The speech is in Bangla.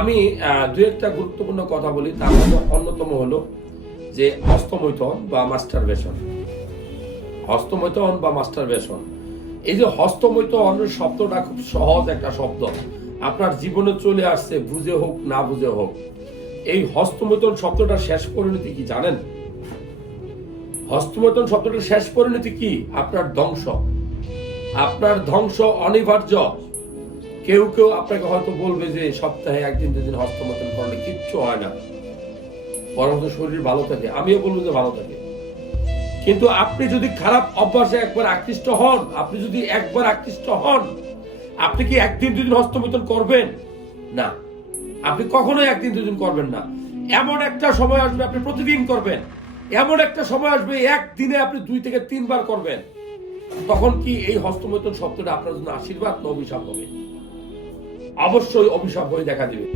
আমি দু একটা গুরুত্বপূর্ণ কথা বলি। তার মধ্যে অন্যতম হলো যে হস্তমৈথন বা মাস্টার বেশন হস্তমৈথন বা মাস্টার বেশন এই যে হস্তমৈথন শব্দটা খুব সহজ একটা শব্দ। আপনার জীবনে চলে আসছে, বুঝে হোক, না বুঝে হোক। এই হস্তমৈথন শব্দটা শেষ পরিণতি কি জানেন? হস্তমৈথন শব্দটার শেষ পরিণতি কি? আপনার ধ্বংস। আপনার ধ্বংস অনিবার্য। কেউ কেউ আপনাকে হয়তো বলবে যে সপ্তাহে একদিন, দুদিন হস্তমৈথন করলে কিচ্ছু হয় না। বরং তো শরীর ভালো থাকে। আমিও বলব যে ভালো থাকে। কিন্তু আপনি যদি খারাপ অভ্যাসে একবার আকৃষ্ট হন, আপনি যদি একবার আকৃষ্ট হন, আপনি কি একদিন, দুদিন হস্তমৈথন করবেন? না। আপনি কখনোই একদিন, দুদিন করবেন না। এমন একটা সময় আসবে আপনি প্রতিদিন করবেন। এমন একটা সময় আসবে একদিনে আপনি দুই থেকে তিনবার করবেন। তখন কি এই হস্তমৈথন শব্দটা আপনার জন্য আশীর্বাদ না অভিশাপ হবে? অবশ্যই অভিশাপ হয়ে দেখা দিবে।